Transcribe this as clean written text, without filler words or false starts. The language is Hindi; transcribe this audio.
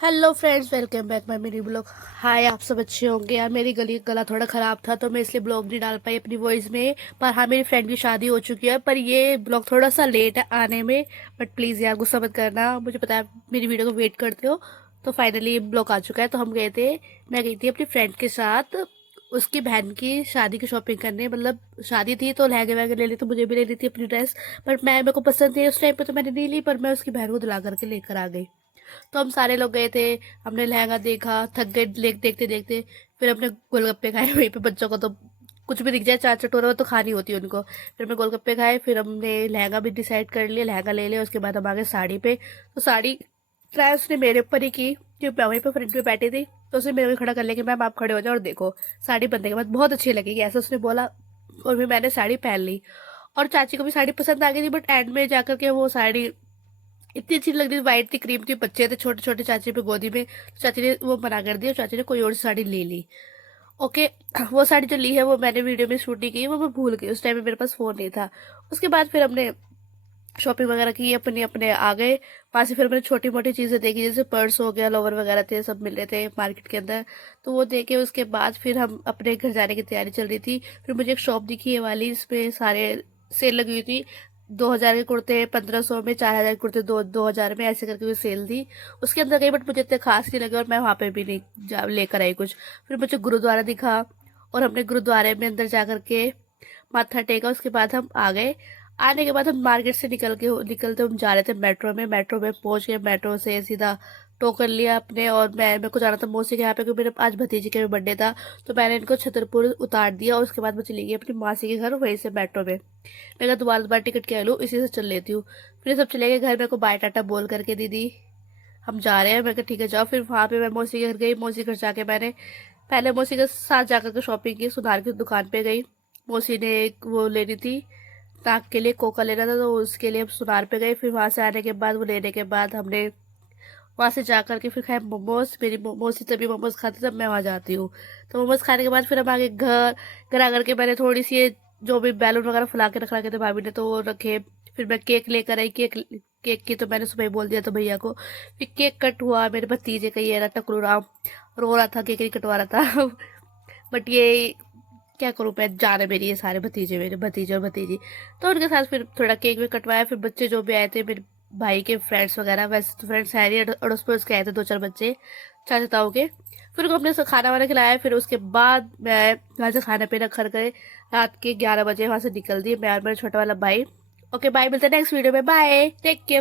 Hello friends, welcome back my मेरी ब्लॉग। हाय, आप सब अच्छे होंगे। यार मेरी गला थोड़ा ख़राब था तो मैं इसलिए ब्लॉग नहीं डाल पाई अपनी वॉइस में। पर हाँ, मेरी फ्रेंड की शादी हो चुकी है, पर ये ब्लॉग थोड़ा सा लेट है आने में। बट प्लीज़ यार गुस्सा मत करना, मुझे पता है मेरी वीडियो को वेट करते हो। तो फाइनली ये ब्लॉग आ चुका है। तो हम गए थे, मैं गई थी अपनी फ्रेंड के साथ उसकी बहन की शादी की शॉपिंग करने। मतलब शादी थी तो लहंगे वहंगे ले ली, तो मुझे भी ले ली थी अपनी ड्रेस। बट मेरे को पसंद थी उस टाइम पे तो मैंने नहीं ली, पर मैं उसकी बहन को दिला करके लेकर आ गई। तो हम सारे लोग गए थे। हमने लहंगा देखा, थक गए देखते देखते। फिर हमने गोलगप्पे खाए वहीं पे। बच्चों को तो कुछ भी दिख जाए, चाट चटोरा वो तो खानी होती है उनको। फिर हमने गोलगप्पे खाए, फिर हमने लहंगा भी डिसाइड कर लिया, लहंगा ले लिया। उसके बाद हम आ गए साड़ी पे। तो साड़ी ट्राई उसने मेरे ऊपर ही की, क्योंकि मैं वहीं पर फ्रंट पे बैठी थी। तो उसने मेरे को खड़ा कर लिया कि मैम आप खड़े हो जाओ और देखो। साड़ी बनने के बाद बहुत अच्छी लगेगी, ऐसा उसने बोला। और फिर मैंने साड़ी पहन ली। और चाची को भी साड़ी पसंद आ गई थी, बट एंड में जाकर के वो साड़ी इतनी अच्छी लग रही थी, वाइट थी, क्रीम थी, बच्चे थे छोटे छोटे चाची पे गोदी में। तो चाची ने वो मना कर दिया, चाची ने कोई और साड़ी ले ली। ओके। वो साड़ी जो ली है वो मैंने वीडियो में शूट नहीं की, वो मैं भूल गई, उस टाइम में मेरे पास फोन नहीं था। उसके बाद फिर हमने शॉपिंग वगैरह की, अपने अपने आ गए वहां से। फिर मैंने छोटी मोटी चीजें देखी, जैसे पर्स हो गया, लोवर वगैरह थे, सब मिल रहे थे मार्केट के अंदर। तो वो देखे, उसके बाद फिर हम अपने घर जाने की तैयारी चल रही थी। फिर मुझे एक शॉप दिखी, ये वाली, इसमें सारे सेल लगी हुई थी। 2,000 के कुर्ते 1,500 में, 4,000 के कुर्ते 2,000 में, ऐसे करके कोई सेल थी। उसके अंदर गई, बट मुझे इतने खास नहीं लगे और मैं वहां पे भी नहीं लेकर आई कुछ। फिर मुझे गुरुद्वारा दिखा और हमने गुरुद्वारे में अंदर जा करके माथा टेका। उसके बाद हम आ गए। आने के बाद हम मार्केट से निकलते हम जा रहे थे मेट्रो में। मेट्रो में पहुंच गए, मेट्रो से सीधा टोकन लिया अपने। और मेरे को जाना था मौसी के यहाँ पे, क्योंकि मेरे आज भतीजी का भी बर्थडे था। तो मैंने इनको छतरपुर उतार दिया और उसके बाद मैं चली गई अपनी मासी के घर, वहीं से मेट्रो में। मैं कहा दोबारा दोबारा टिकट क्या लूँ, इसी से चल लेती हूँ। फिर सब चले गए घर। मेरे को बाय टाटा बोल करके दीदी हम जा रहे हैं। मैं कहा ठीक है जाओ। फिर वहाँ पे मैं मौसी के घर गई। मौसी के घर जाके मैंने पहले मौसी के साथ जाकर के शॉपिंग की, सुनार की दुकान पे गई। मौसी ने एक वो लेनी थी, नाक के लिए कोका लेना था, तो उसके लिए हम सुनार पे गए। फिर वहां से आने के बाद, वो लेने के बाद, हमने वहां से जा करके फिर खाए मोमोज। मेरी मौसी तभी मोमोज खाती तब मैं वहां जाती हूँ। तो मोमोज खाने के बाद फिर हम आगे घर। घर आकर के मैंने थोड़ी सी जो भी बैलून वगैरह फुला के रखे थे भाभी ने, तो वो रखे। फिर मैं केक लेकर आई। केक की तो मैंने सुबह ही बोल दिया था भैया को। फिर केक कट हुआ। मेरे भतीजे का ये रहा टकलू राम, रो रहा था, केक नहीं कटवा रहा था। बट ये क्या करूँ मैं, जान है मेरी, ये सारे भतीजे, मेरे भतीजे और भतीजी। तो उनके साथ फिर थोड़ा केक भी कटवाया। फिर बच्चे जो भी आए थे, मेरे भाई के फ्रेंड्स वगैरह, वैसे तो फ्रेंड्स है नहीं, अड़ोस पड़ोस के आए थे 2-4 बच्चे, चाचा ताऊ के। फिर उनको हमने खाना वाना खिलाया। फिर उसके बाद मैं वहाँ से खाना पीना कर गए। रात के 11 बजे वहाँ से निकल दिए, मैं और मेरा छोटा वाला भाई। ओके बाय, मिलते हैं नेक्स्ट वीडियो में। Bye, take care.